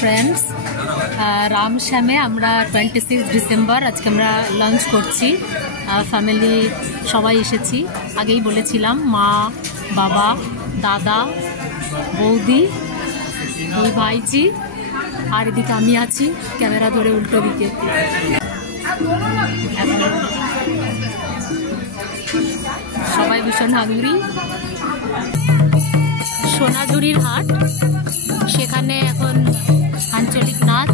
Friends, রামশ্যামে আমরা 26 December আজকে আমরা লাঞ্চ করছি। ফ্যামিলি সবাই এসেছি, আগেই বলেছিলাম, মা, বাবা, দাদা, বৌদি, দুই ভাইজি, আর এদিকে আমি আছি ক্যামেরা ধরে উল্টো দিকে। সবাই ভীষণ হাংরি। সোনাঝুরির হাট, সেখানে এখন আঞ্চলিক নাচ